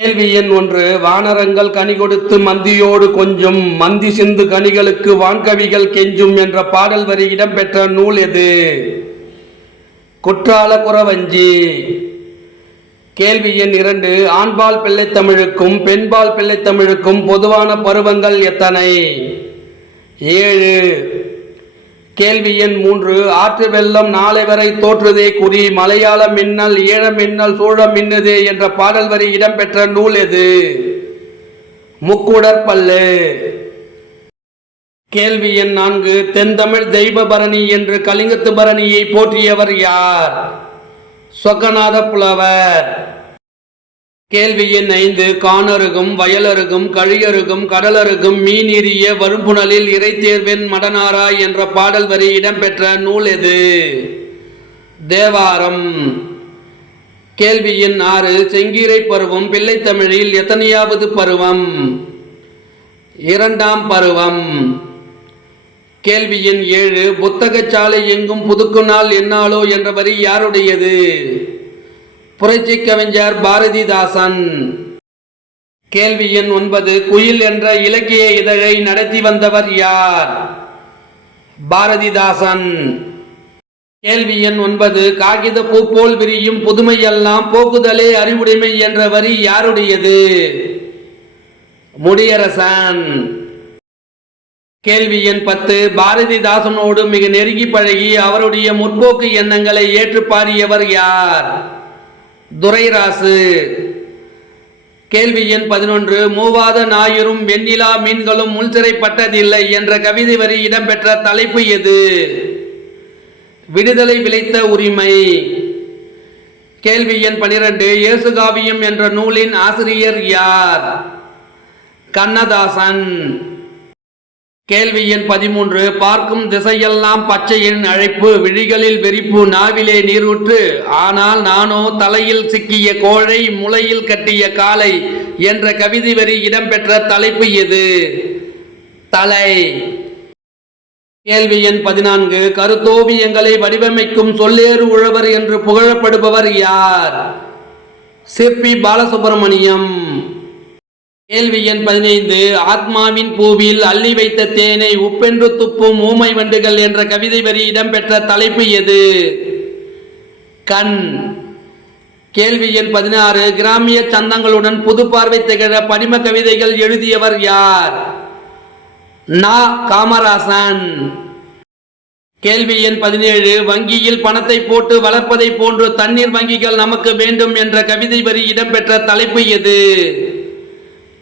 கேள்வி எண் 1. வானரங்கள் கனி கொடுத்து மந்தியோடு கொஞ்சும், மந்தி சிந்து கனிகளுக்கு வான்கவிகள் கெஞ்சும் என்ற பாடல் வரி இடம்பெற்ற நூல் எது? குற்றால குறவஞ்சி. கேள்வி எண் 2. ஆண்பால் பிள்ளைத்தமிழுக்கும் பெண்பால் பிள்ளைத்தமிழுக்கும் பொதுவான பருவங்கள் எத்தனை? 7. கேள்வி எண் 3. ஆற்று வெள்ளம் நாளை வரை தோற்றுதே குறி, மலையாள மின்னல் ஈழ மின்னல் சூழ மின்னுதே என்ற பாடல் வரி இடம்பெற்ற நூல் எது? முக்குடற்பல்லு. கேள்வி எண் 4. தென்தமிழ் தெய்வ பரணி என்று கலிங்கத்து பரணியை போற்றியவர் யார்? சொக்கநாத புலவர். கேள்வி எண் 5. கானருகும் வயலருகும் கழியருகும் கடலருகும் மீனீரிய வரும்புணலில் இறைத்தேர்வென் மடனாராய் என்ற பாடல் வரி இடம்பெற்ற நூல் எது? தேவாரம். கேள்வி எண் 6. செங்கீரை பருவம் பிள்ளைத்தமிழில் எத்தனையாவது பருவம்? 2ஆம் பருவம். கேள்வி எண் 7. புத்தகச்சாலை எங்கும் புதுக்கு நாள் என்னாலோ என்ற வரி யாருடையது? புரட்சி கவிஞர் பாரதிதாசன். கேள்வி எண் 9. குயில் என்ற இலக்கிய இதழை நடத்தி வந்தவர் யார்? பாரதிதாசன். கேள்வி எண் 9. காகித பூ போல் விரியும் புதுமையெல்லாம் போக்குதலே அறிவுடைமை என்ற வரி யாருடையது? முடியரசன். கேள்வி எண் 10. பாரதிதாசனோடு மிக நெருங்கி பழகி அவருடைய முற்போக்கு எண்ணங்களை ஏற்று பாடியவர் யார்? துரைராசு. கேள்வி எண் 11. மூவாத ஞாயிறும் வெண்ணிலா மீன்களும் முள்சிறைப்பட்டதில்லை என்ற கவிதை வரி இடம்பெற்ற தலைப்பு எது? விடுதலை விளைத்த உரிமை. கேள்வி எண் 12. இயேசுகாவியம் என்ற நூலின் ஆசிரியர் யார்? கண்ணதாசன். கேள்வி எண் 13. பார்க்கும் திசையெல்லாம் பச்சையின் அழைப்பு, விழிகளில் வெறிப்பு, நாவிலே நீரூற்று, ஆனால் நானோ தலையில் சிக்கிய கோழை முளையில் கட்டிய காலை என்ற கவிதை வரி இடம்பெற்ற தலைப்பு எது? தலை. கேள்வி எண் 14. கருத்தோவியங்களை வடிவமைக்கும் சொல்லேறு உழவர் என்று புகழப்படுபவர் யார்? சிற்பி பாலசுப்பிரமணியம். கேள்வி எண் 15. ஆத்மாவின் பூவில் அள்ளி வைத்த தேனை உப்பென்று துப்பும் ஊமை வண்டுகள் என்ற கவிதை வரி இடம்பெற்ற தலைப்பு எது? கண். கேள்வி எண் 16. கிராமிய சந்தங்களுடன் புது பார்வை திகழ படிம கவிதைகள் எழுதியவர் யார்? நா. காமராசன். கேள்வி எண் 17. வங்கியில் பணத்தை போட்டு வளர்ப்பதை போன்று தண்ணீர் வங்கிகள் நமக்கு வேண்டும் என்ற கவிதை வரி இடம்பெற்ற தலைப்பு எது?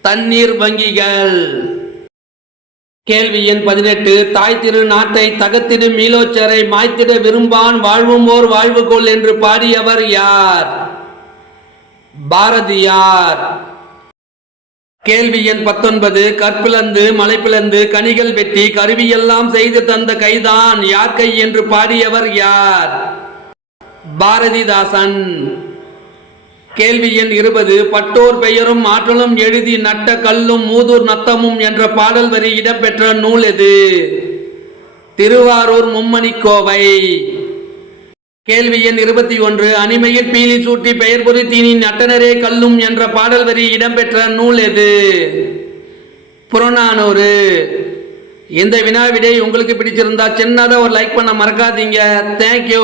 தண்ணீர் வங்கிகள். கேள்வி எண் 18. தாய் திரு நாட்டை தகத்திடு மீளோச்சரை மாய்த்திட விரும்பான் வாழ்வும் ஓர் வாழ்வுகோள் என்று பாடியவர் யார்? பாரதியார். கேள்வி எண் 19. கற்பிளந்து மலை பிளந்து கனிகள் வெட்டி கருவியெல்லாம் செய்து தந்த கைதான் யார் கை என்று பாடியவர் யார்? பாரதிதாசன். கேள்வி எண் 20. பட்டோர் பெயரும் ஆற்றலும் எழுதி நட்ட கல்லும் மூதூர் நத்தமும் என்ற பாடல் வரி இடம்பெற்ற நூல் எது? திருவாரூர் மும்மணிக்கோவை. கேள்வி எண் 21. அணிமையில் பீலி சூட்டி பெயர் பொறித்தீனின் நட்டனரே கல்லும் என்ற பாடல் வரி இடம்பெற்ற நூல் எது? புறநானூறு. இந்த வினாவிடை உங்களுக்கு பிடிச்சிருந்தா சின்னதாக ஒரு லைக் பண்ண மறக்காதீங்க. தேங்க்யூ.